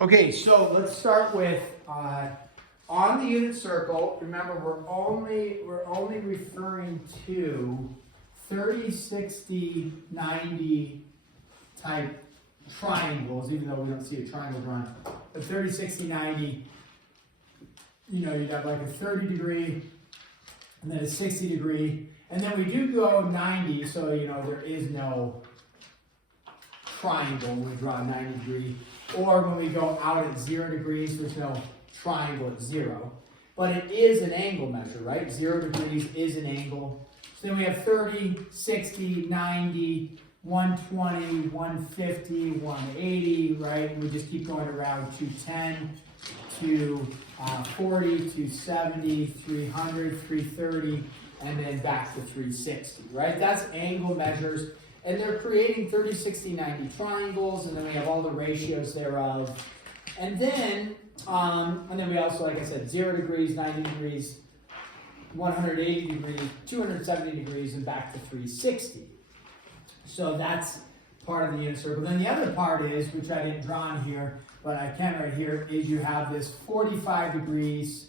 Okay, so let's start with on the unit circle. Remember, we're only referring to 30, 60, 90 type triangles, even though we don't see a triangle drawn. But 30, 60, 90, you know, you'd have like a 30 degree and then a 60 degree. And then we do go 90, so you know there is no triangle when we draw a 90 degree. Or when we go out at 0 degrees, there's no triangle at 0. But it is an angle measure, right? 0 degrees is an angle. So then we have 30, 60, 90, 120, 150, 180, right? And we just keep going around 210, 240, 270, 300, 330, and then back to 360, right? That's angle measures. And they're creating 30, 60, 90 triangles, and then we have all the ratios thereof. And then we also, like I said, 0 degrees, 90 degrees, 180 degrees, 270 degrees, and back to 360. So that's part of the unit circle. Then the other part is, which I didn't draw in here, but I can right here, is you have this 45 degrees,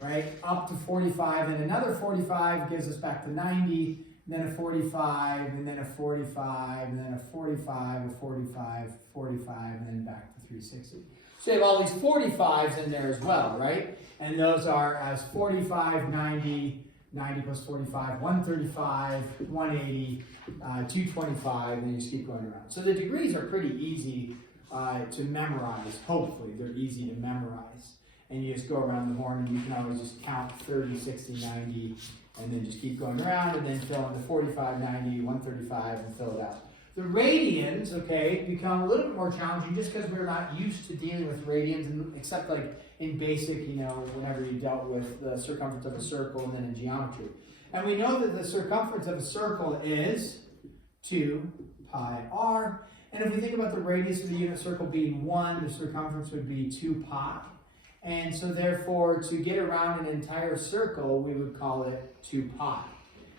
right, up to 45, and another 45 gives us back to 90, and then a 45, and then a 45, and then a 45, a 45, 45, and then back to 360. So you have all these 45s in there as well, right? And those are as 45, 90, 90 plus 45, 135, 180, 225, and then you just keep going around. So the degrees are pretty easy to memorize. Hopefully, they're easy to memorize. And you just go around the horn, and you can always just count 30, 60, 90, and then just keep going around, and then fill in the 45, 90, 135, and fill it out. The radians, okay, become a little bit more challenging just because we're not used to dealing with radians, and except like in basic, you know, whenever you dealt with the circumference of a circle and then in geometry. And we know that the circumference of a circle is 2 pi r. And if we think about the radius of the unit circle being 1, the circumference would be 2 pi. And so therefore, to get around an entire circle, we would call it 2 pi.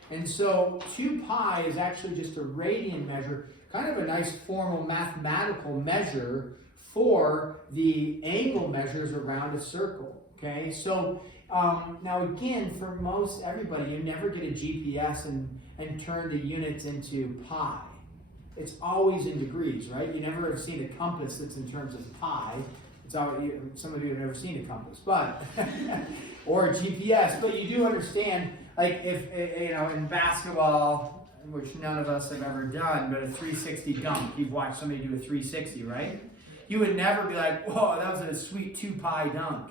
And so 2 pi is actually just a radian measure, kind of a nice formal mathematical measure for the angle measures around a circle, okay? So now again, for most everybody, you never get a GPS and turn the units into pi. It's always in degrees, right? You never have seen a compass that's in terms of pi. It's already, some of you have never seen a compass, but or a GPS, but you do understand, like if, you know, in basketball, which none of us have ever done, but a 360 dunk, you've watched somebody do a 360, right? You would never be like, whoa, that was a sweet 2 pi dunk.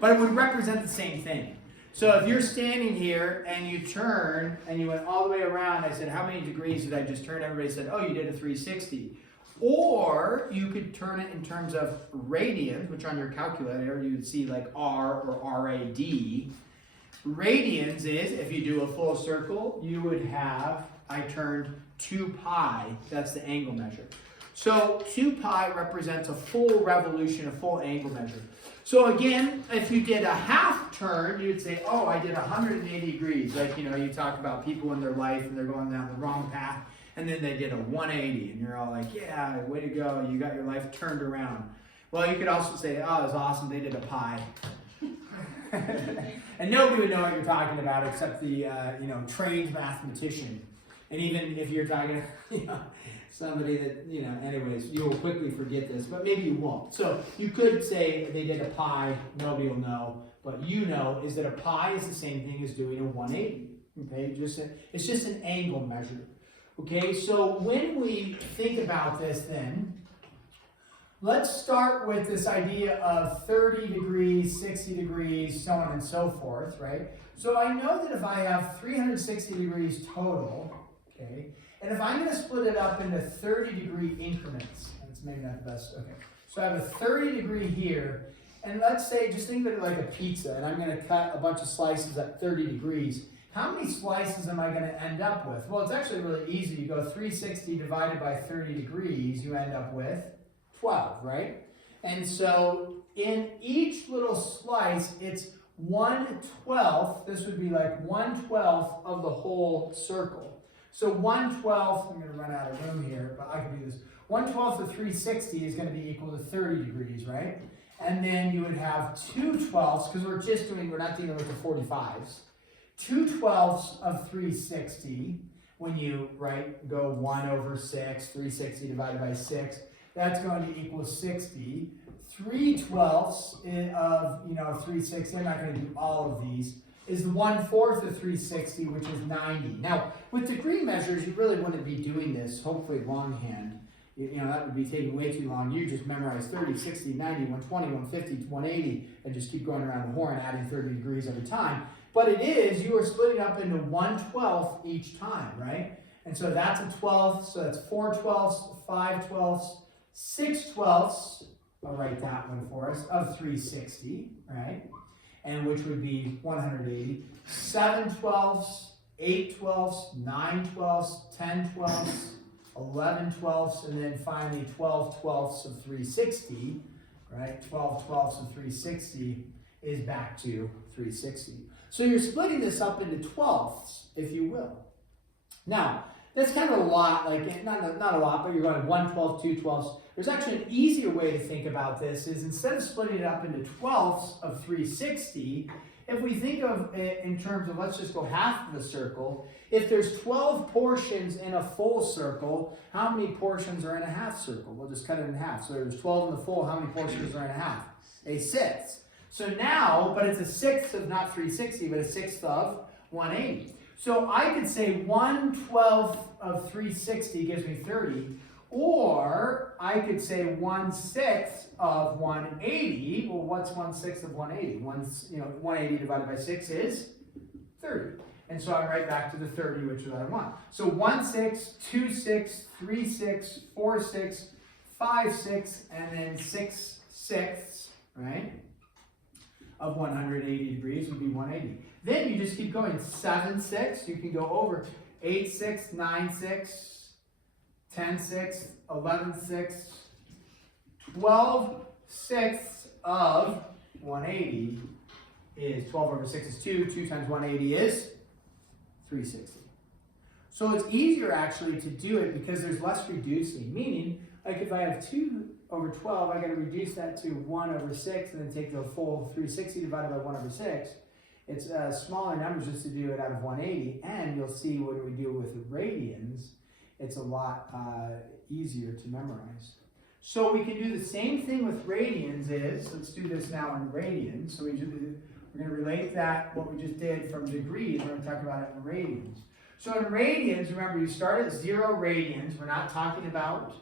But it would represent the same thing. So if you're standing here and you turn and you went all the way around, I said, how many degrees did I just turn? Everybody said, oh, you did a 360. Or you could turn it in terms of radians, which on your calculator you would see like R or RAD. Radians is, if you do a full circle, you would have, I turned 2 pi, that's the angle measure. So 2 pi represents a full revolution, a full angle measure. So again, if you did a half turn, you'd say, oh, I did 180 degrees. Like, you know, you talk about people in their life and they're going down the wrong path. And then they did a 180, and you're all like, yeah, way to go, you got your life turned around. Well, you could also say, oh, it was awesome, they did a pi. And nobody would know what you're talking about except the, you know, trained mathematician. And even if you're talking, you know, somebody that, you know, anyways, you will quickly forget this, but maybe you won't. So you could say they did a pi, nobody will know, but you know is that a pi is the same thing as doing a 180, okay? It's just an angle measure. Okay, so when we think about this then, let's start with this idea of 30 degrees, 60 degrees, so on and so forth, right? So I know that if I have 360 degrees total, okay, and if I'm going to split it up into 30 degree increments, that's maybe not the best, okay. So I have a 30 degree here, and let's say, just think of it like a pizza, and I'm going to cut a bunch of slices at 30 degrees. How many slices am I going to end up with? Well, it's actually really easy. You go 360 divided by 30 degrees, you end up with 12, right? And so in each little slice, it's 1/12. This would be like 1/12 of the whole circle. So 1/12, I'm going to run out of room here, but I can do this. 1/12 of 360 is going to be equal to 30 degrees, right? And then you would have 2/12, because we're not dealing with the 45s. 2/12 of 360, when you, right, go 1/6, 360 divided by 6, that's going to equal 60. 3/12 of, 360, I'm not going to do all of these, is the 1/4 of 360, which is 90. Now, with degree measures, you really wouldn't be doing this, hopefully longhand. That would be taking way too long. You just memorize 30, 60, 90, 120, 150, 180, and just keep going around the horn, adding 30 degrees every time. But you are splitting up into 1/12 each time, right? And so that's a 12th, so that's 4/12, 5/12, 6/12, I'll write that one for us, of 360, right? And which would be 180. 7/12, 8/12, 9/12, 10/12, 11/12, and then finally 12/12 of 360, right? 12/12 of 360 is back to 360. So you're splitting this up into 12ths, if you will. Now, that's kind of a lot, like not a lot, but you're going 1/12, 2/12. There's actually an easier way to think about this is instead of splitting it up into 12ths of 360, if we think of it in terms of, let's just go half of a circle, if there's 12 portions in a full circle, how many portions are in a half circle? We'll just cut it in half. So there's 12 in the full, how many portions are in a half? A sixth. So now, but it's a sixth of not 360, but a sixth of 180. So I could say 1/12 of 360 gives me 30, or I could say 1/6 of 180. Well, what's 1/6 of 180? 180 divided by 6 is 30. And so I'm right back to the 30, which is what I want. So 1/6, 2/6, 3/6, 4/6, 5/6, and then 6/6, right, of 180 degrees would be 180. Then you just keep going. 7/6, you can go over. 8/6, 9/6, 10/6, 11/6, 12/6 of 180 is 12 over 6 is 2. 2 times 180 is 360. So it's easier actually to do it because there's less reducing. Meaning, like if I have 2 over 12, I got to reduce that to 1/6 and then take the full 360 divided by 1/6. It's smaller numbers just to do it out of 180. And you'll see when we do it with radians, it's a lot easier to memorize. So we can do the same thing with radians let's do this now in radians. So we're going to relate that, what we just did from degrees, we're going to talk about it in radians. So in radians, remember you start at 0 radians. We're not talking about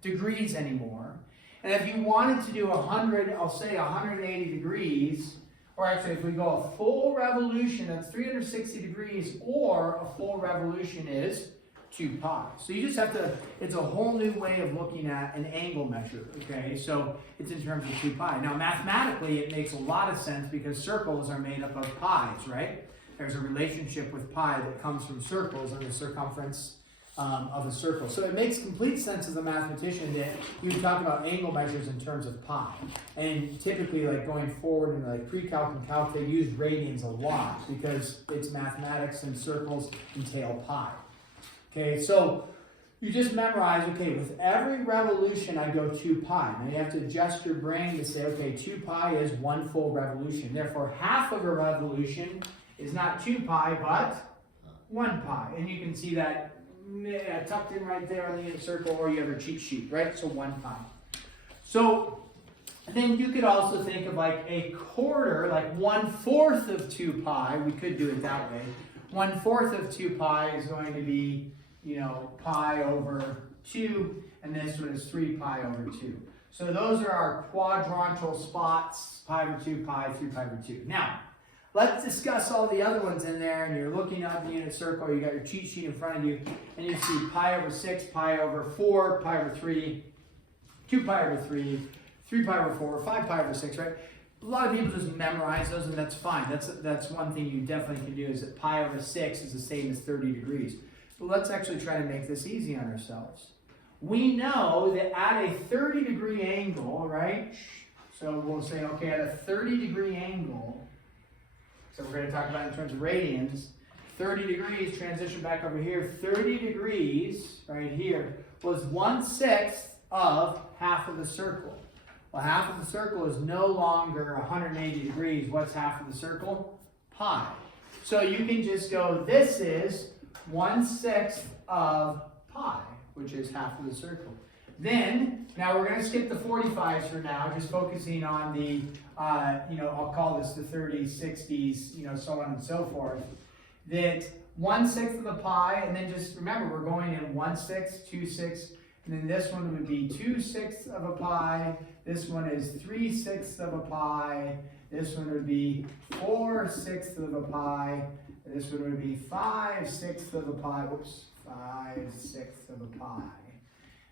degrees anymore. And if you wanted to do 100, I'll say 180 degrees, or actually if we go a full revolution, that's 360 degrees, or a full revolution is 2 pi. So you just have to, it's a whole new way of looking at an angle measure, okay? So it's in terms of 2 pi. Now mathematically it makes a lot of sense because circles are made up of pi's, right? There's a relationship with pi that comes from circles and the circumference of a circle. So it makes complete sense as a mathematician that you talk about angle measures in terms of pi. And typically, like going forward in like pre-calc and calc, they use radians a lot because it's mathematics and circles entail pi. Okay, so you just memorize, okay, with every revolution I go 2 pi. Now you have to adjust your brain to say, okay, 2 pi is 1 full revolution. Therefore, half of a revolution is not 2 pi, but 1 pi. And you can see that tucked in right there on the inner circle, or you have your cheat sheet, right? So 1 pi. So then you could also think of like a quarter, like 1/4 of 2 pi. We could do it that way. 1/4 of 2 pi is going to be, pi over 2, and this one is 3 pi over 2. So those are our quadrantal spots, pi over 2 pi, 3 pi over 2. Now, let's discuss all the other ones in there, and you're looking at the unit circle, you got your cheat sheet in front of you, and you see pi over 6, pi over 4, pi over 3, 2 pi over 3, 3 pi over 4, 5 pi over 6, right? A lot of people just memorize those, and that's fine. That's one thing you definitely can do, is that pi over 6 is the same as 30 degrees. But let's actually try to make this easy on ourselves. We know that at a 30-degree angle, right? So we'll say, okay, at a 30-degree angle, so we're going to talk about in terms of radians, 30 degrees, transition back over here, 30 degrees, right here, was 1/6 of half of the circle. Well, half of the circle is no longer 180 degrees. What's half of the circle? Pi. So you can just go, this is 1/6 of pi, which is half of the circle. Then, now we're going to skip the 45s for now, just focusing on the, I'll call this the 30s, 60s, so on and so forth. That 1/6 of the pi, and then just remember, we're going in 1/6, 2/6, and then this one would be 2/6 of a pi. This one is 3/6 of a pi. This one would be 4/6 of a pi. This one would be 5/6 of a pi. Whoops, 5/6 of a pi.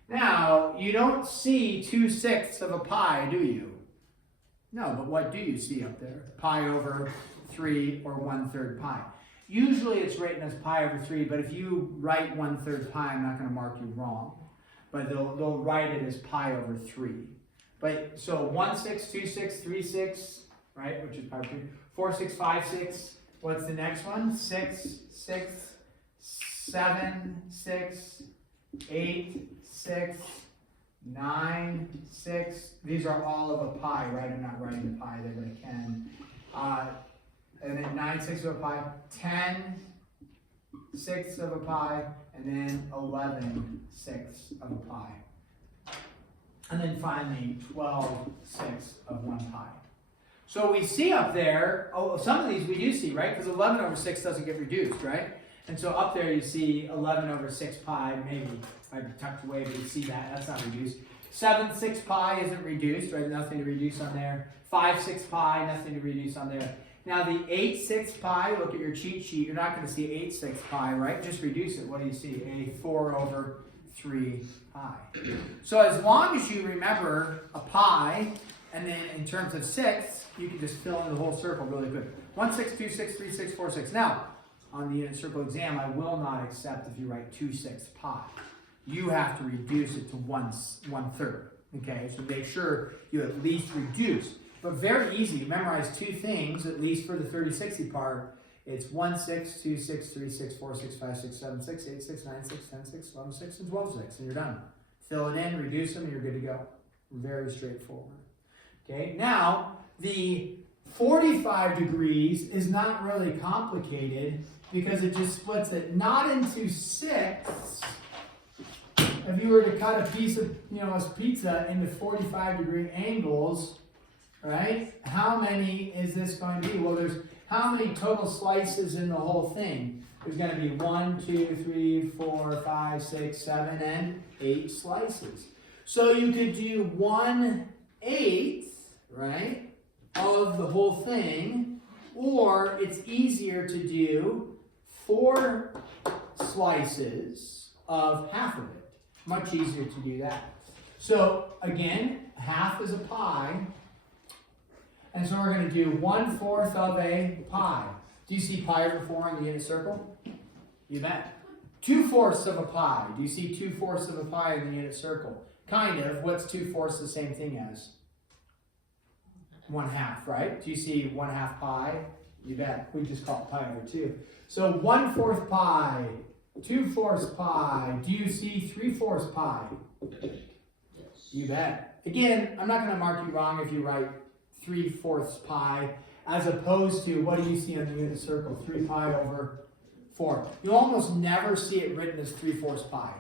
Now, you don't see 2/6 of a pi, do you? No, but what do you see up there? Pi over 3 or 1/3 pi. Usually it's written as pi over 3, but if you write 1/3 pi, I'm not going to mark you wrong. But they'll write it as pi over 3. But so 1/6, 2/6, 3/6, right? Which is pi over 3. 4/6, 5/6. What's the next one? 6/6, 7/6, 8/6, 9/6. These are all of a pi, right? I'm not writing the pi there, but I can. And then 9/6 of a pi, 10/6 of a pi, and then 11/6 of a pi. And then finally 12/6 of 1 pi. So we see up there, some of these we do see, right? Because 11 over 6 doesn't get reduced, right? And so up there you see 11 over 6 pi, maybe might be tucked away, but you see that, that's not reduced. 7/6 pi isn't reduced, right? Nothing to reduce on there. 5/6 pi, nothing to reduce on there. Now the 8/6 pi, look at your cheat sheet, you're not going to see 8/6 pi, right? Just reduce it. What do you see? A 4 over 3 pi. So as long as you remember a pi, and then in terms of 6, you can just fill in the whole circle really good. 1/6, 2/6, 3/6, 4/6. Now, on the unit circle exam, I will not accept if you write 2/6 pi. You have to reduce it to 1/3. Okay, so make sure you at least reduce. But very easy, memorize 2 things, at least for the 30/60 part. It's 1/6, 2/6, 3/6, 4/6, 5/6, 7/6, 8/6, 9/6, 10/6, 11/6, and 12/6, and you're done. Fill it in, reduce them, and you're good to go. Very straightforward. Okay, now the 45 degrees is not really complicated because it just splits it not into 6. If you were to cut a piece of, a pizza into 45-degree angles, right? How many is this going to be? Well, there's how many total slices in the whole thing? There's going to be 1, 2, 3, 4, 5, 6, 7, and 8 slices. So you could do 1/8, right, of the whole thing, or it's easier to do 4 slices of half of it. Much easier to do that. So again, half is a pi. And so we're going to do 1/4 of a pi. Do you see pi over 4 on the unit circle? You bet. 2/4 of a pi. Do you see 2/4 of a pi in the unit circle? Kind of. What's 2/4 the same thing as? 1/2, right? Do you see 1/2 pi? You bet. We just call it pi over 2. So 1/4 pi, 2/4 pi. Do you see 3/4 pi? Yes. You bet. Again, I'm not going to mark you wrong if you write 3/4 pi, as opposed to, what do you see on the unit circle? 3 pi over 4. You almost never see it written as 3/4 pi,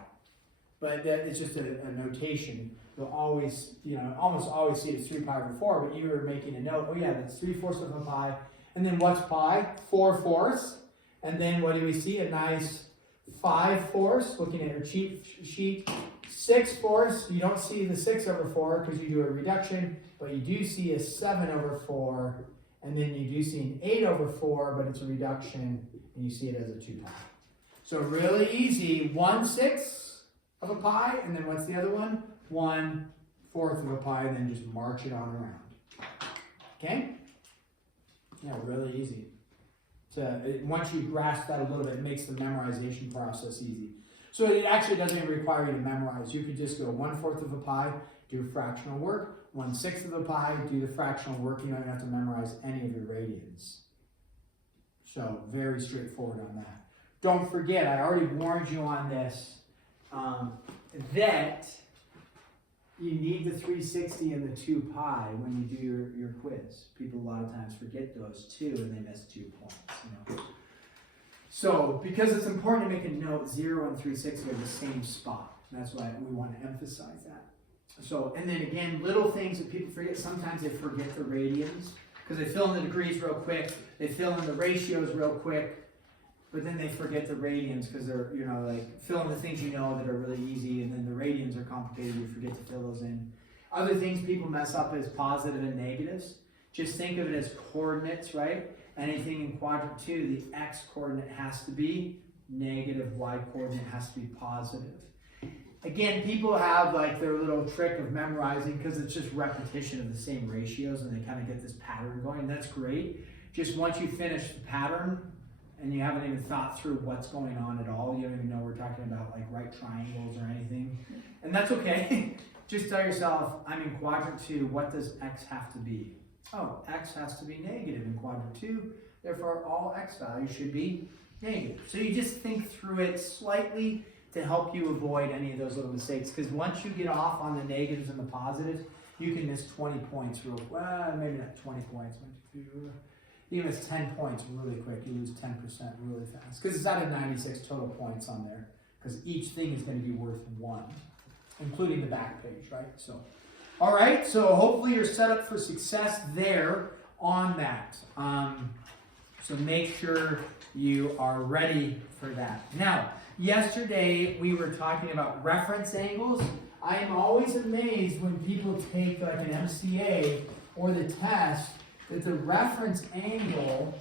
but it's just a notation. You'll always, almost always see it as 3 pi over 4, but you were making a note, oh yeah, that's 3/4 of a pi. And then what's pi? 4/4. And then what do we see? A nice 5/4, looking at your cheat sheet. 6/4, you don't see the 6 over 4 because you do a reduction, but you do see a 7 over 4, and then you do see an 8 over 4, but it's a reduction, and you see it as a 2 pi. So really easy, 1/6 of a pi, and then what's the other one? 1/4 of a pi, and then just march it on around. Okay? Yeah, really easy. So once you grasp that a little bit, it makes the memorization process easy. So it actually doesn't even require you to memorize. You could just go 1/4 of a pi, do fractional work, 1/6 of a pi, do the fractional work. You don't have to memorize any of your radians. So very straightforward on that. Don't forget, I already warned you on this, that you need the 360 and the 2 pi when you do your quiz. People a lot of times forget those too, and they miss 2 points, you know. So, because it's important to make a note, 0 and 360 are the same spot. That's why we want to emphasize that. So, and then again, little things that people forget. Sometimes they forget the radians, because they fill in the degrees real quick, they fill in the ratios real quick, but then they forget the radians because they're, you know, like fill in the things you know that are really easy, and then the radians are complicated, you forget to fill those in. Other things people mess up is positive and negatives. Just think of it as coordinates, right? Anything in quadrant 2, the x coordinate has to be negative, y coordinate has to be positive. Again, people have like their little trick of memorizing because it's just repetition of the same ratios, and they kind of get this pattern going, and that's great. Just once you finish the pattern and you haven't even thought through what's going on at all, you don't even know we're talking about like right triangles or anything, and that's okay. Just tell yourself, I'm in quadrant 2, what does x have to be? Oh, x has to be negative in quadrant 2, therefore all x values should be negative. So you just think through it slightly to help you avoid any of those little mistakes, because once you get off on the negatives and the positives, you can miss 20 points well, maybe not 20 points, you miss 10 points really quick, you lose 10% really fast, because it's out of 96 total points on there, because each thing is going to be worth 1, including the back page, right? So, all right, so hopefully you're set up for success there on that. So make sure you are ready for that. Now, yesterday we were talking about reference angles. I am always amazed when people take like an MCA or the test that the reference angle,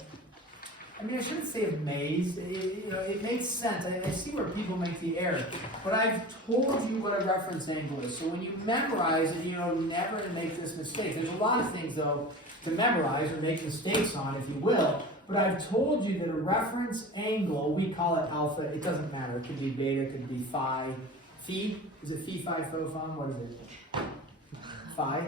I mean, I shouldn't say amazed, it makes sense. I see where people make the error, but I've told you what a reference angle is. So when you memorize it, you know never to make this mistake. There's a lot of things though to memorize or make mistakes on, if you will. But I've told you that a reference angle, we call it alpha, it doesn't matter. It could be beta, it could be phi. Phi? Is it phi, phi, pho, phon? What is it? Phi?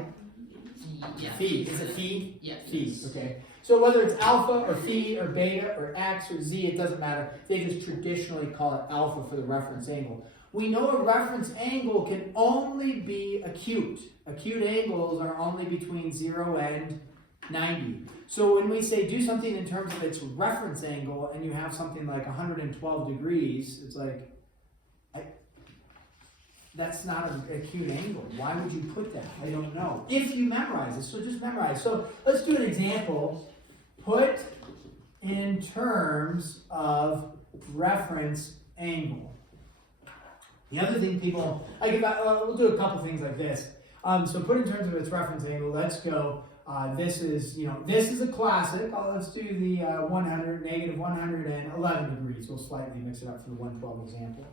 Yeah. Phi. Is it phi? Yeah. Phi, okay. So whether it's alpha or phi or beta or x or z, it doesn't matter. They just traditionally call it alpha for the reference angle. We know a reference angle can only be acute. Acute angles are only between 0 and 90. So when we say do something in terms of its reference angle and you have something like 112 degrees, it's like, that's not an acute angle. Why would you put that? I don't know. If you memorize it, so just memorize. So let's do an example. Put in terms of reference angle. The other thing people, we'll do a couple things like this. So put in terms of its reference angle, let's go. This is a classic. Let's do the 100, negative 111 degrees. We'll slightly mix it up for the 112 example.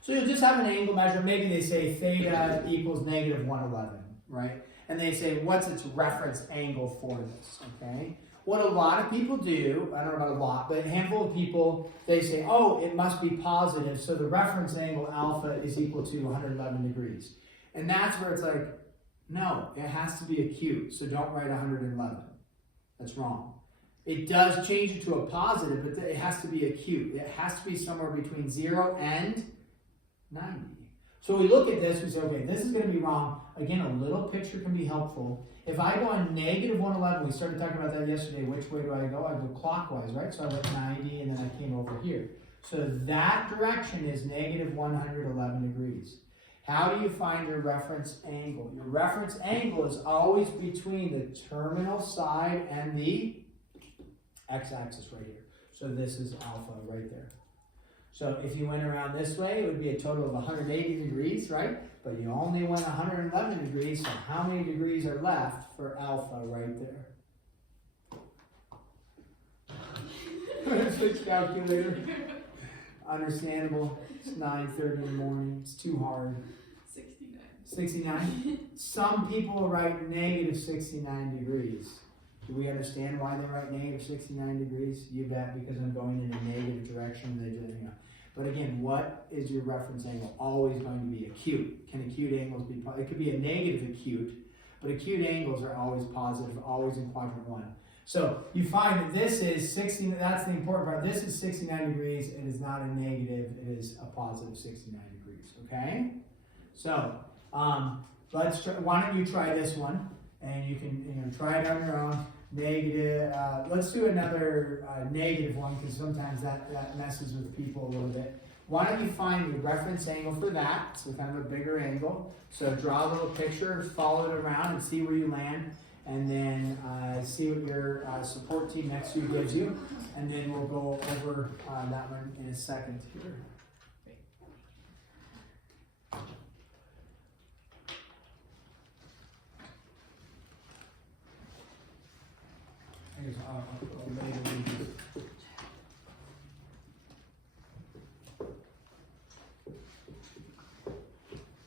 So you'll just have an angle measure. Maybe they say theta equals negative 111, right? And they say, what's its reference angle for this, okay? What a lot of people do, I don't know about a lot, but a handful of people, they say, oh, it must be positive, so the reference angle alpha is equal to 111 degrees. And that's where it's like, no, it has to be acute, so don't write 111. That's wrong. It does change it to a positive, but it has to be acute. It has to be somewhere between 0 and 90. So we look at this, we say, okay, this is going to be wrong. Again, a little picture can be helpful. If I go on negative 111, we started talking about that yesterday, which way do I go? I go clockwise, right? So I went 90 and then I came over here. So that direction is negative 111 degrees. How do you find your reference angle? Your reference angle is always between the terminal side and the x-axis right here. So this is alpha right there. So if you went around this way, it would be a total of 180 degrees, right? But you only went 111 degrees, so how many degrees are left for alpha right there? Switch calculator. Understandable. It's 9:30 in the morning. It's too hard. 69. 69? Some people write negative 69 degrees. Do we understand why they write negative 69 degrees? You bet, because I'm going in a negative direction. They do, you know. But again, what is your reference angle? Always going to be acute. Can acute angles be positive? It could be a negative acute, but acute angles are always positive, always in quadrant 1. So you find that this is 60, that's the important part. This is 69 degrees. It is not a negative, it is a positive 69 degrees, okay? So Why don't you try this one, and you can try it on your own. Negative. Let's do another negative one because sometimes that messes with people a little bit. Why don't you find the reference angle for that? So kind of a bigger angle. So draw a little picture, follow it around, and see where you land. And then see what your support team next to you gives you. And then we'll go over that one in a second here. Here's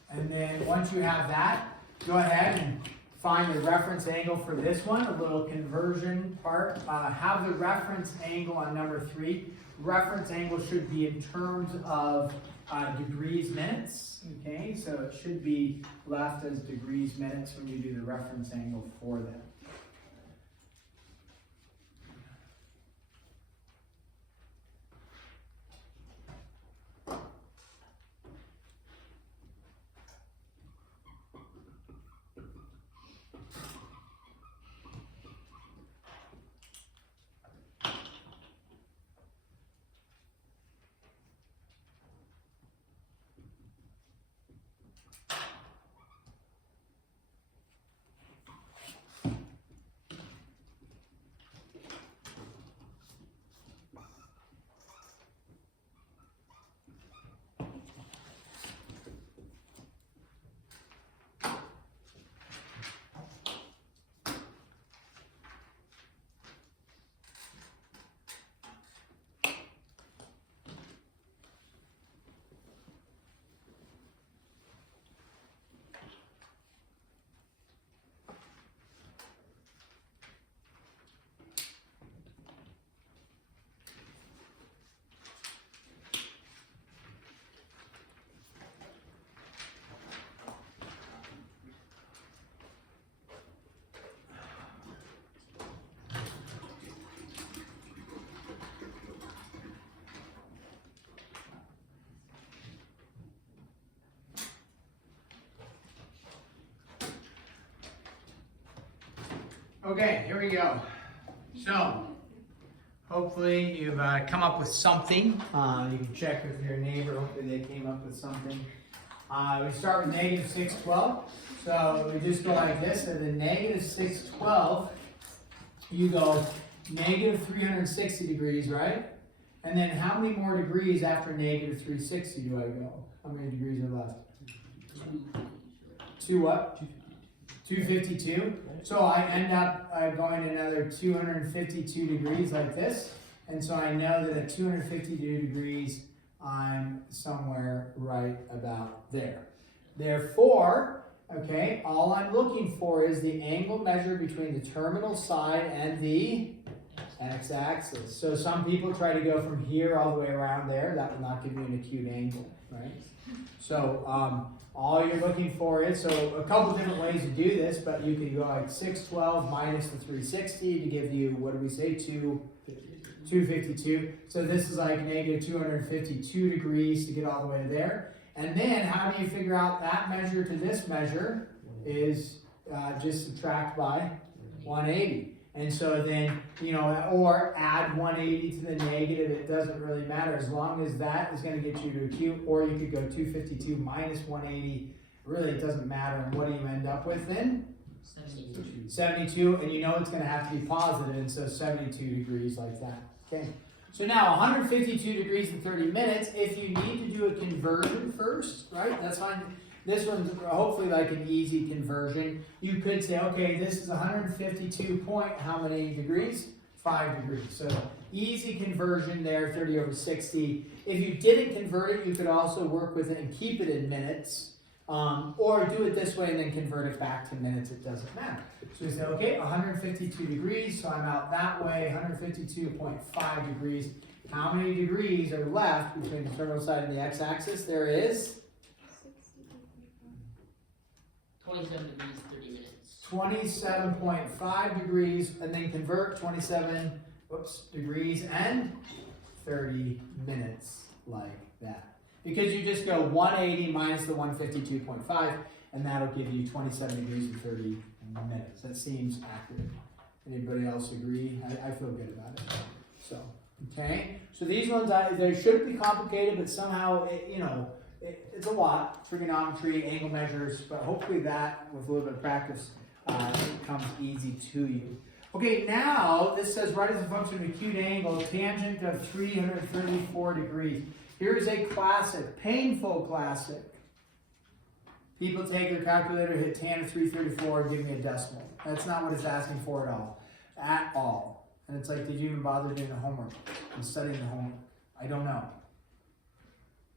and then once you have that, go ahead and find the reference angle for this one, a little conversion part. Have the reference angle on number 3. Reference angle should be in terms of degrees minutes, okay? So it should be left as degrees minutes when you do the reference angle for them. Okay, here we go. So, hopefully you've come up with something. You can check with your neighbor. Hopefully they came up with something. We start with negative 612. So we just go like this. And then negative 612, you go negative 360 degrees, right? And then how many more degrees after negative 360 do I go? How many degrees are left? 2 what? 252. So I end up going another 252 degrees like this. And so I know that at 252 degrees, I'm somewhere right about there. Therefore, okay, all I'm looking for is the angle measured between the terminal side and the x-axis. So some people try to go from here all the way around there. That will not give you an acute angle, right? So all you're looking for is, so a couple different ways to do this, but you can go like 612 minus the 360 to give you, what do we say, 252. So this is like negative 252 degrees to get all the way there. And then how do you figure out that measure to this measure is just subtract by 180. And so then, or add 180 to the negative, it doesn't really matter as long as that is going to get you to acute, or you could go 252 minus 180, really it doesn't matter. And what do you end up with then? 72. 72, and it's going to have to be positive, and so 72 degrees like that. Okay. So now 152 degrees in 30 minutes, if you need to do a conversion first, right, that's fine. This one's hopefully like an easy conversion. You could say, okay, this is 152 point, how many degrees? 5 degrees. So easy conversion there, 30 over 60. If you didn't convert it, you could also work with it and keep it in minutes. Or do it this way and then convert it back to minutes, it doesn't matter. So we say, okay, 152 degrees, so I'm out that way, 152.5 degrees. How many degrees are left between the terminal side and the x-axis? There is 27 degrees, 30 minutes. 27.5 degrees, and then convert 27 degrees and 30 minutes like that. Because you just go 180 minus the 152.5, and that'll give you 27 degrees and 30 minutes. That seems accurate. Anybody else agree? I feel good about it. So, okay. So these ones, they shouldn't be complicated, but somehow, it's a lot. Trigonometry, angle measures, but hopefully that, with a little bit of practice, comes easy to you. Okay, now this says write as a function of acute angle, tangent of 334 degrees. Here's a classic, painful classic. People take their calculator, hit tan of 334, and give me a decimal. That's not what it's asking for at all. At all. And it's like, did you even bother doing the homework and studying the homework? I don't know.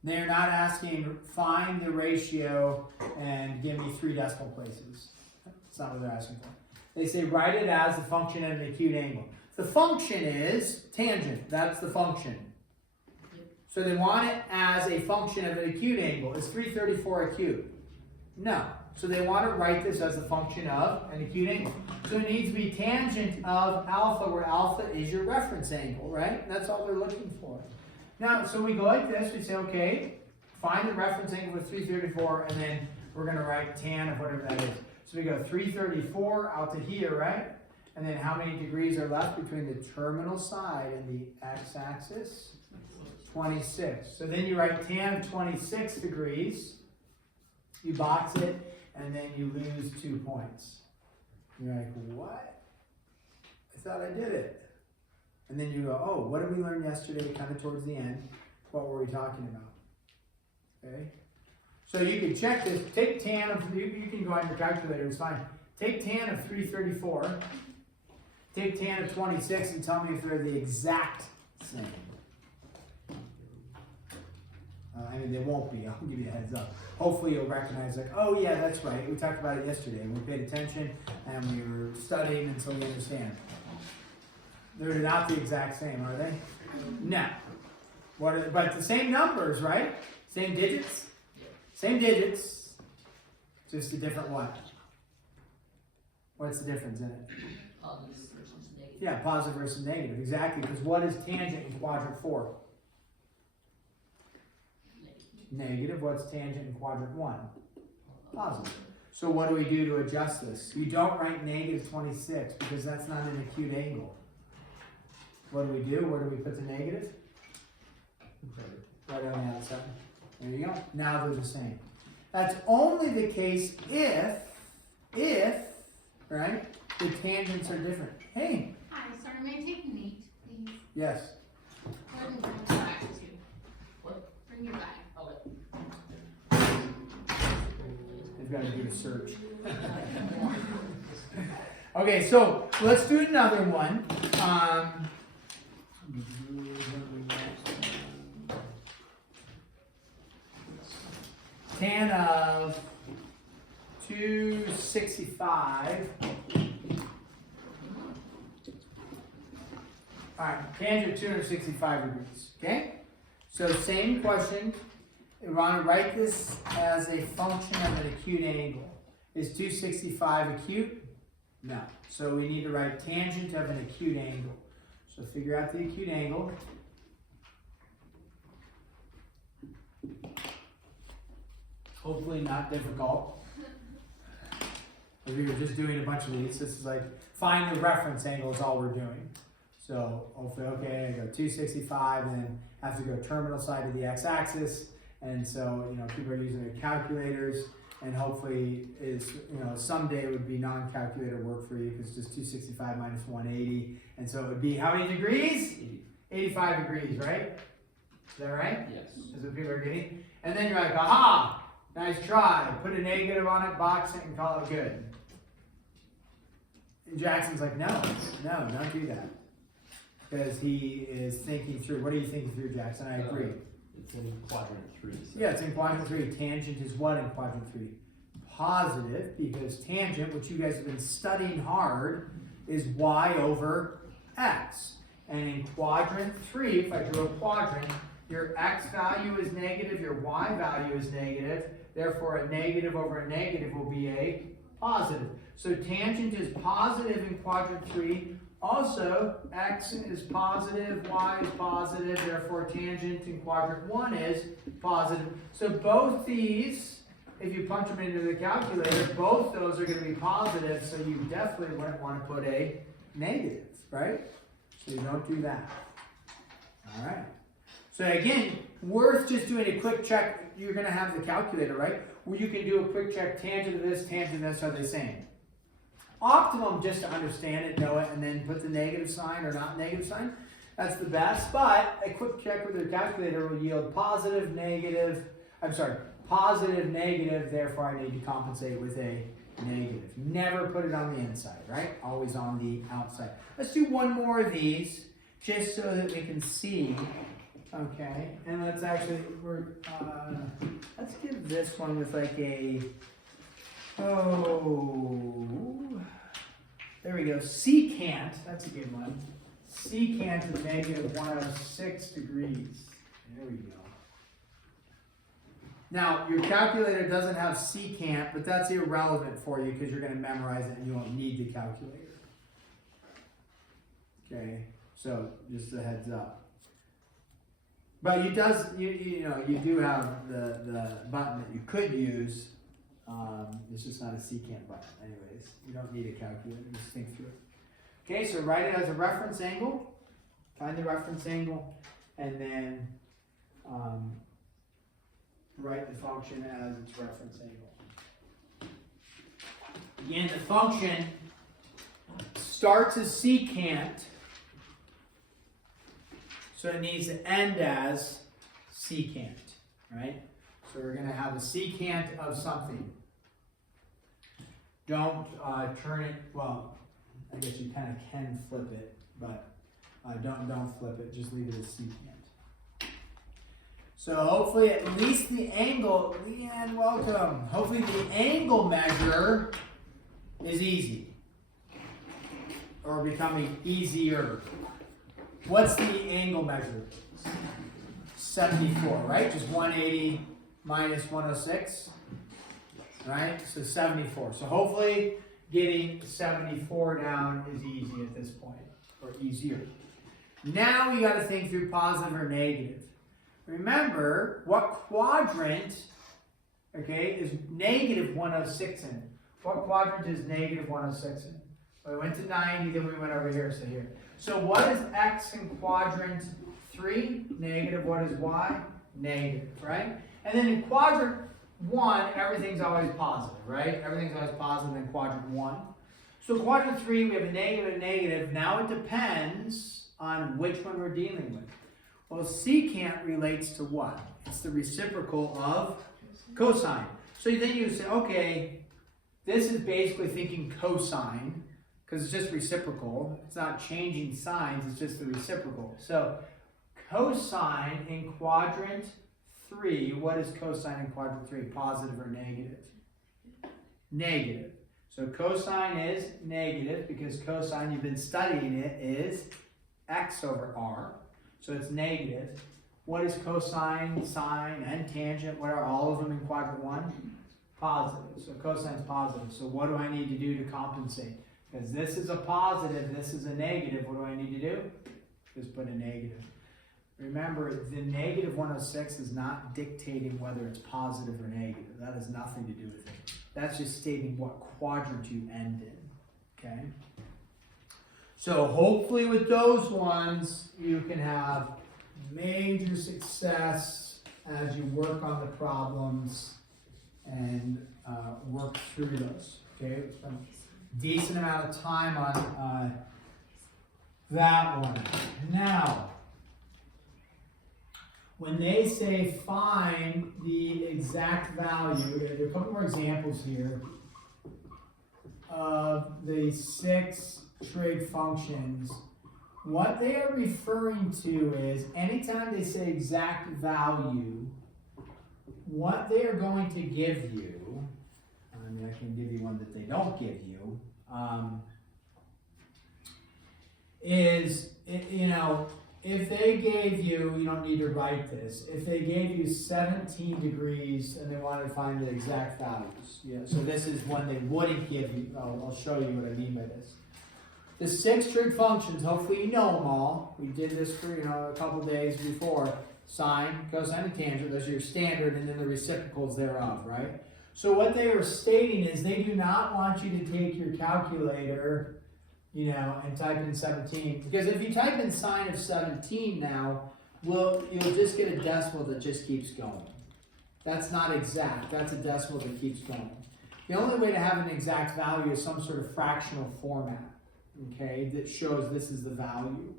They're not asking, find the ratio and give me 3 decimal places. That's not what they're asking for. They say, write it as a function of an acute angle. The function is tangent. That's the function. So they want it as a function of an acute angle. Is 334 acute? No. So they want to write this as a function of an acute angle. So it needs to be tangent of alpha, where alpha is your reference angle, right? That's all they're looking for. Now, so we go like this. We say, okay, find the reference angle for 334, and then we're going to write tan of whatever that is. So we go 334 out to here, right? And then how many degrees are left between the terminal side and the x-axis? 26. So then you write tan of 26 degrees. You box it, and then you lose 2 points. You're like, what? I thought I did it. And then you go, oh, what did we learn yesterday, kind of towards the end? What were we talking about? Okay? So you can check this. Take tan of, you can go on your calculator, it's fine. Take tan of 334. Take tan of 26 and tell me if they're the exact same. I mean, they won't be. I'll give you a heads up. Hopefully you'll recognize, like, oh yeah, that's right. We talked about it yesterday. We paid attention and we were studying until we understand. They're not the exact same, are they? No. But the same numbers, right? Same digits? Same digits. Just a different what? What's the difference in it? Positive versus negative. Yeah, positive versus negative. Exactly. Because what is tangent in quadrant 4? Negative. What's tangent in quadrant 1? Positive. So what do we do to adjust this? You don't write negative 26 because that's not an acute angle. What do we do? Where do we put the negative? Right on the outside. There you go. Now they're the same. That's only the case if, right, the tangents are different. Hey. Hi, sorry, may I take meat, please? Yes. Go ahead and bring your bag too. What? Bring your bag. Okay. They've got to do a search. Okay, so let's do another one. Tan of 265. All right, tangent of 265 degrees. Okay? So same question. We want to write this as a function of an acute angle. Is 265 acute? No. So we need to write tangent of an acute angle. So figure out the acute angle. Hopefully not difficult. If we were just doing a bunch of these, this is like find the reference angle is all we're doing. So hopefully, okay, I go 265 and then have to go terminal side of the x-axis. And so, people are using their calculators, and hopefully someday it would be non-calculator work for you because it's just 265 minus 180. And so it would be how many degrees? 85 degrees, right? Is that right? Yes. That's what people are getting. And then you're like, aha, nice try. Put a negative on it, box it, and call it good. And Jackson's like, no, don't do that. Because he is thinking through. What are you thinking through, Jackson? I agree. It's in quadrant 3. So. Yeah, it's in quadrant 3. Tangent is what in quadrant 3? Positive, because tangent, which you guys have been studying hard, is y over x. And in quadrant 3, if I drew a quadrant, your x value is negative, your y value is negative. Therefore, a negative over a negative will be a positive. So tangent is positive in quadrant 3. Also, x is positive, y is positive, therefore tangent in quadrant 1 is positive. So both these if you punch them into the calculator, both those are going to be positive, so you definitely wouldn't want to put a negative, right? So you don't do that. All right. So again, worth just doing a quick check. You're going to have the calculator, right? Where you can do a quick check, tangent of this, tangent of this, are they same? Optimum, just to understand it, know it, and then put the negative sign or not negative sign. That's the best, but a quick check with your calculator will yield positive, negative, positive, negative, therefore I need to compensate with a negative. Never put it on the inside, right? Always on the outside. Let's do one more of these, just so that we can see. Okay, and let's actually, let's give this one with like a, there we go, secant, that's a good one. Secant of negative 106 degrees. There we go. Now, your calculator doesn't have secant, but that's irrelevant for you because you're going to memorize it and you won't need the calculator. Okay, so just a heads up. But you do have the button that you could use. It's just not a secant button. Anyways, you don't need a calculator. Just think through it. Okay, so write it as a reference angle. Find the reference angle, and then write the function as its reference angle. Again, the function starts as secant, so it needs to end as secant, right? So we're going to have a secant of something. Don't turn it, well, I guess you kind of can flip it, but don't flip it, just leave it as secant. So hopefully at least the angle, Leanne, welcome. Hopefully the angle measure is easy, or becoming easier. What's the angle measure? 74, right? Just 180 minus 106, right? So 74. So hopefully getting 74 down is easy at this point, or easier. Now we got to think through positive or negative. Remember, what quadrant, okay, is negative 106 in? What quadrant is negative 106 in? Well, we went to 90, then we went over here, so here. So what is x in quadrant 3? Negative. What is y? Negative, right? And then in quadrant 1, everything's always positive, right? Everything's always positive in quadrant 1. So quadrant 3, we have a negative and a negative. Now it depends on which one we're dealing with. Well, secant relates to what? It's the reciprocal of cosine. So then you say, okay, this is basically thinking cosine, because it's just reciprocal. It's not changing signs, it's just the reciprocal. So cosine in quadrant 3, what is cosine in quadrant 3? Positive or negative? Negative. So cosine is negative because cosine, you've been studying it, is x over r. So it's negative. What is cosine, sine, and tangent? What are all of them in quadrant 1? Positive. So cosine is positive. So what do I need to do to compensate? Because this is a positive, this is a negative. What do I need to do? Just put a negative. Remember, the negative 106 is not dictating whether it's positive or negative. That has nothing to do with it. That's just stating what quadrant you end in. Okay? So hopefully with those ones, you can have major success as you work on the problems and work through those. Okay? We spent a decent amount of time on that one. Now, when they say find the exact value, there are a couple more examples here of the 6 trig functions. What they are referring to is anytime they say exact value, what they are going to give you, I mean, I can give you one that they don't give you, is, if they gave you, you don't need to write this, if they gave you 17 degrees and they wanted to find the exact values, yeah, so this is one they wouldn't give you. I'll show you what I mean by this. The 6 trig functions, hopefully you know them all. We did this for a couple days before. Sine, cosine, and tangent, those are your standard, and then the reciprocals thereof, right? So what they were stating is they do not want you to take your calculator, and type in 17. Because if you type in sine of 17 now, you'll just get a decimal that just keeps going. That's not exact. That's a decimal that keeps going. The only way to have an exact value is some sort of fractional format, okay, that shows this is the value.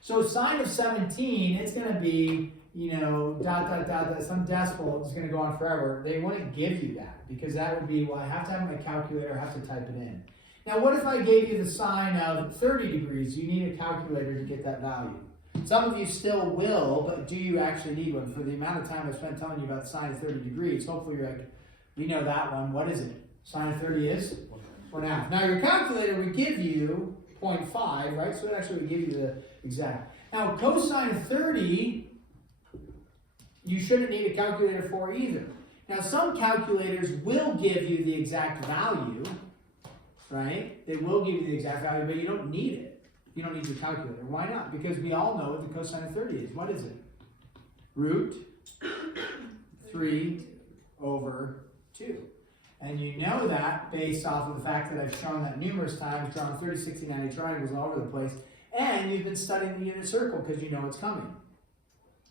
So sine of 17, it's going to be, some decimal is going to go on forever. They wouldn't give you that because that would be, well, I have to have my calculator, I have to type it in. Now, what if I gave you the sine of 30 degrees? You need a calculator to get that value. Some of you still will, but do you actually need one? For the amount of time I spent telling you about sine of 30 degrees, hopefully you're like, we know that one. What is it? Sine of 30 is 1/2. Now, your calculator would give you 0.5, right? So it actually would give you the exact. Now, cosine of 30, you shouldn't need a calculator for either. Now, some calculators will give you the exact value, right? They will give you the exact value, but you don't need it. You don't need your calculator. Why not? Because we all know what the cosine of 30 is. What is it? Root 3 over 2. And you know that based off of the fact that I've shown that numerous times, drawn 30, 60, 90 triangles all over the place, and you've been studying the unit circle because you know it's coming.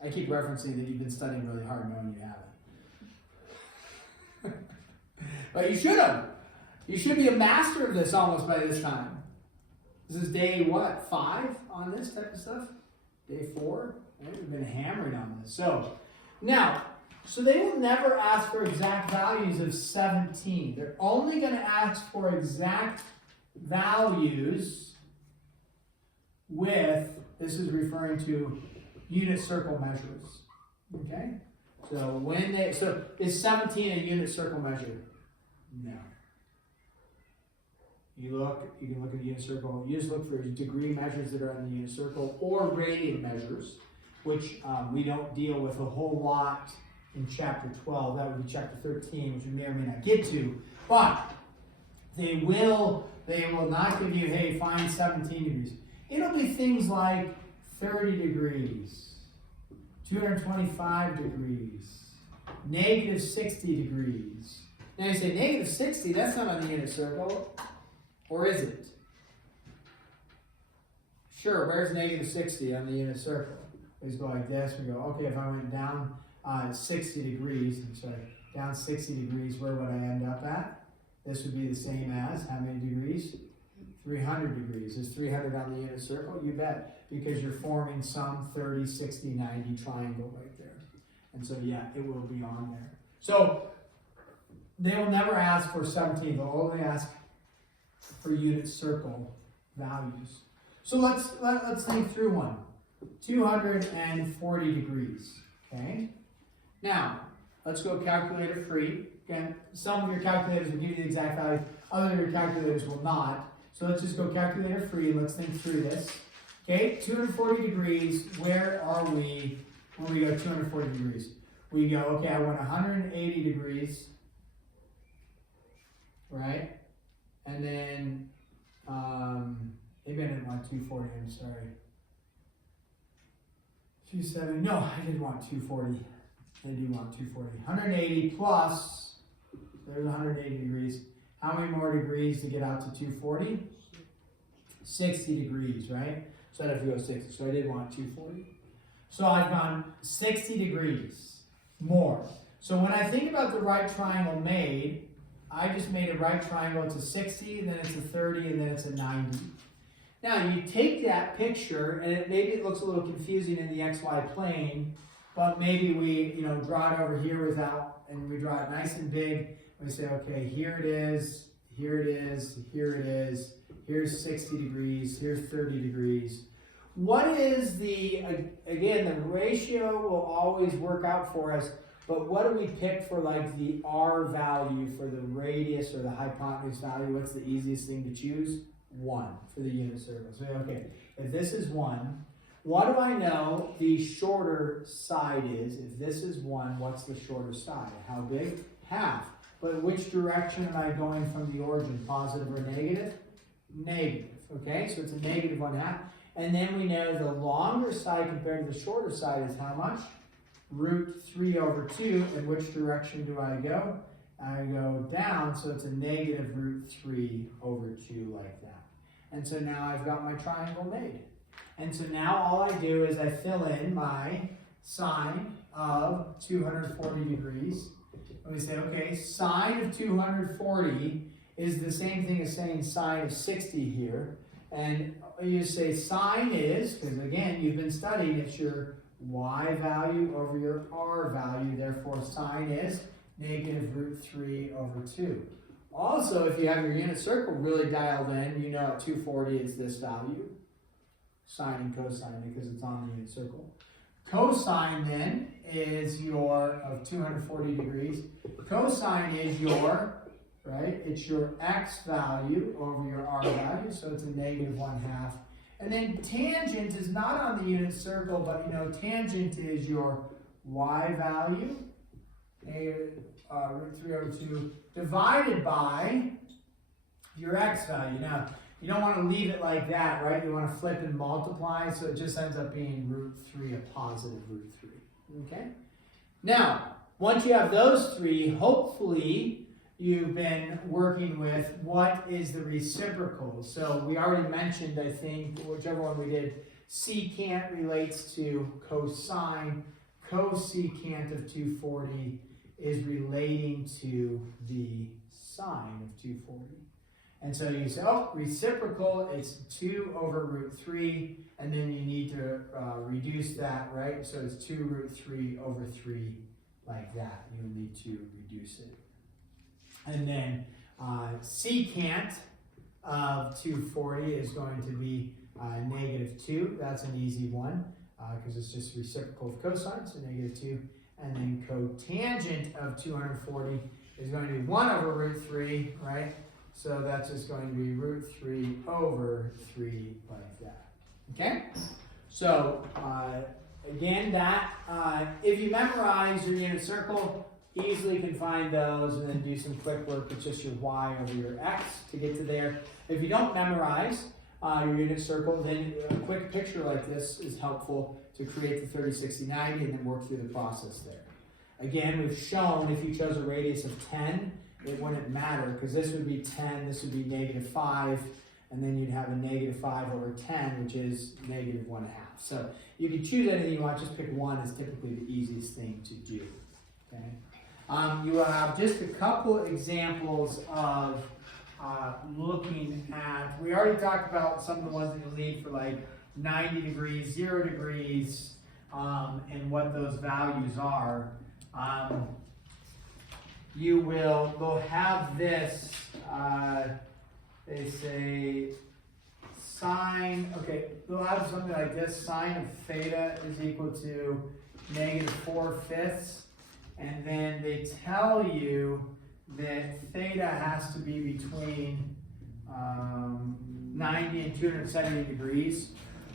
I keep referencing that you've been studying really hard knowing you haven't. But you should have. You should be a master of this almost by this time. This is day, 5 on this type of stuff? Day 4? Right? We've been hammering on this. So they will never ask for exact values of 17. They're only going to ask for exact values with, this is referring to unit circle measures. Okay? So is 17 a unit circle measure? No. You can look at the unit circle. You just look for degree measures that are in the unit circle or radian measures, which we don't deal with a whole lot in chapter 12. That would be chapter 13, which we may or may not get to. But they will not give you, hey, find 17 degrees. It'll be things like 30 degrees, 225 degrees, negative 60 degrees. Now you say negative 60, that's not on the unit circle. Or is it? Sure, where's negative 60 on the unit circle? We just go like this. We go, okay, if I went down 60 degrees, down 60 degrees, where would I end up at? This would be the same as, how many degrees? 300 degrees. Is 300 on the unit circle? You bet, because you're forming some 30, 60, 90 triangle right there. And so, yeah, it will be on there. So, they will never ask for 17. They'll only ask for unit circle values. So let's think through one. 240 degrees. Okay? Now, let's go calculator free. Again, some of your calculators will give you the exact value, other of your calculators will not. So let's just go calculator free and let's think through this. Okay, 240 degrees, where are we when we go 240 degrees? We go, okay, I want 180 degrees, right? And then, maybe I didn't want 240, I'm sorry. 270, no, I didn't want 240. I do want 240. 180 plus, there's 180 degrees. How many more degrees to get out to 240? 60 degrees, right? So I'd have to go 60, so I did want 240. So I've gone 60 degrees more. So when I think about the right triangle made, I just made a right triangle, it's a 60, then it's a 30, and then it's a 90. Now you take that picture, and maybe it looks a little confusing in the XY plane, but maybe we draw it over here and we draw it nice and big. We say, okay, here it is, here it is, here it is, here's 60 degrees, here's 30 degrees. What is again, the ratio will always work out for us, but what do we pick for like the R value for the radius or the hypotenuse value? What's the easiest thing to choose? 1 for the unit circle. So, okay, if this is 1, what do I know the shorter side is? If this is 1, what's the shorter side? How big? Half. But which direction am I going from the origin? Positive or negative? Negative. Okay, so it's a negative 1/2. And then we know the longer side compared to the shorter side is how much? Root 3 over 2. In which direction do I go? I go down, so it's a negative root 3 over 2 like that. And so now I've got my triangle made. And so now all I do is I fill in my sine of 240 degrees. And we say, okay, sine of 240 is the same thing as saying sine of 60 here. And you say sine is, because again, you've been studying, it's your y value over your r value, therefore sine is negative root 3 over 2. Also, if you have your unit circle really dialed in, you know at 240 is this value, sine and cosine, because it's on the unit circle. Cosine then is your, of 240 degrees, cosine is your, right, it's your x value over your r value, so it's a negative 1/2. And then tangent is not on the unit circle, but you know, tangent is your y value, root 3 over 2, divided by your x value. Now, you don't want to leave it like that, right? You want to flip and multiply, so it just ends up being root 3, a positive root 3. Okay? Now, once you have those three, hopefully you've been working with what is the reciprocal. So we already mentioned, I think, whichever one we did, secant relates to cosine. Cosecant of 240 is relating to the sine of 240. And so you say, oh, reciprocal, it's 2 over root 3, and then you need to reduce that, right? So it's 2 root 3 over 3, like that. You need to reduce it. And then secant of 240 is going to be negative 2. That's an easy one, because it's just reciprocal of cosine, so negative 2. And then cotangent of 240 is going to be 1 over root 3, right? So that's just going to be root 3 over 3 like that. Okay? So, again, that, if you memorize your unit circle, easily can find those and then do some quick work with just your y over your x to get to there. If you don't memorize your unit circle, then a quick picture like this is helpful to create the 30, 60, 90 and then work through the process there. Again, we've shown if you chose a radius of 10, it wouldn't matter because this would be 10, this would be negative 5, and then you'd have a negative 5 over 10, which is negative 1/2. So you can choose anything you want, just pick one is typically the easiest thing to do. Okay? You will have just a couple examples of looking at, we already talked about some of the ones that you'll need for like 90 degrees, 0 degrees, and what those values are. They'll have this, they say sine, okay, they'll have something like this, sine of theta is equal to negative 4/5, and then they tell you that theta has to be between 90 and 270 degrees.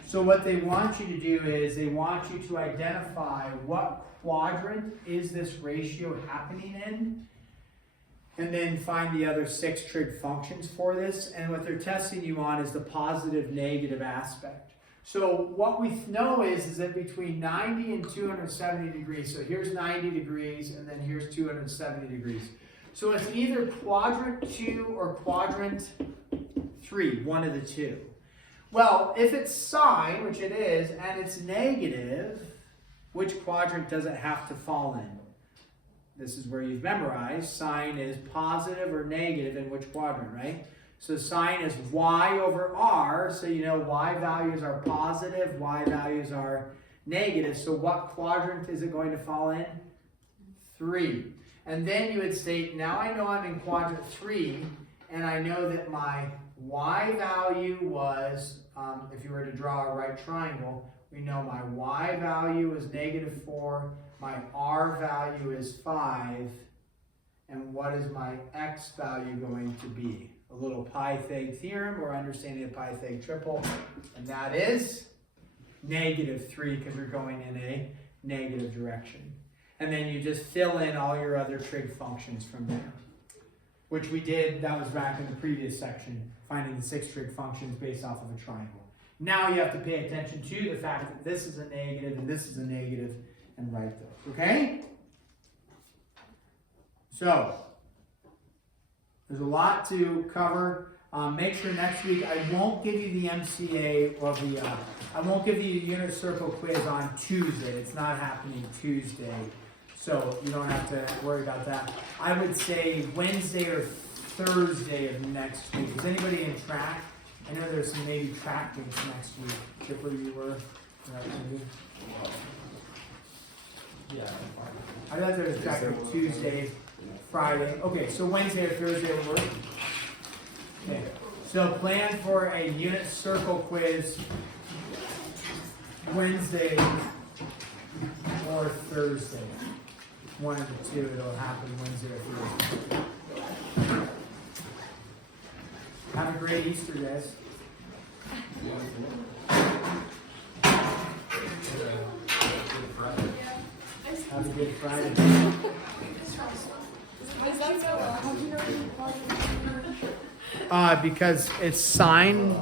So what they want you to do is they want you to identify what quadrant is this ratio happening in, and then find the other 6 trig functions for this. And what they're testing you on is the positive negative aspect. So what we know is that between 90 and 270 degrees, so here's 90 degrees and then here's 270 degrees. So it's either quadrant 2 or quadrant 3, one of the two. Well, if it's sine, which it is, and it's negative, which quadrant does it have to fall in? This is where you've memorized. Sine is positive or negative in which quadrant, right? So sine is y over r, so you know y values are positive, y values are negative. So what quadrant is it going to fall in? 3. And then you would state, now I know I'm in quadrant 3, and I know that my y value was, if you were to draw a right triangle, we know my y value is negative 4, my r value is 5, and what is my x value going to be? A little Pythag theorem or understanding of Pythag triple, and that is negative 3 because you're going in a negative direction. And then you just fill in all your other trig functions from there, which we did, that was back in the previous section, finding the 6 trig functions based off of a triangle. Now you have to pay attention to the fact that this is a negative and this is a negative and write those, okay? So, There's a lot to cover. Make sure next week I won't give you the MCA or I won't give you the unit circle quiz on Tuesday. It's not happening Tuesday, so you don't have to worry about that. I would say Wednesday or Thursday of next week. Is anybody in track? I know there's some maybe track things next week. Chipper, you were? Yeah. I thought there was track meet Tuesday, Friday. Okay, so Wednesday or Thursday will work. Okay, so plan for a unit circle quiz Wednesday or Thursday. One of the two, it'll happen Wednesday or Thursday. Have a great Easter, guys. Have a good Friday. Because it's signed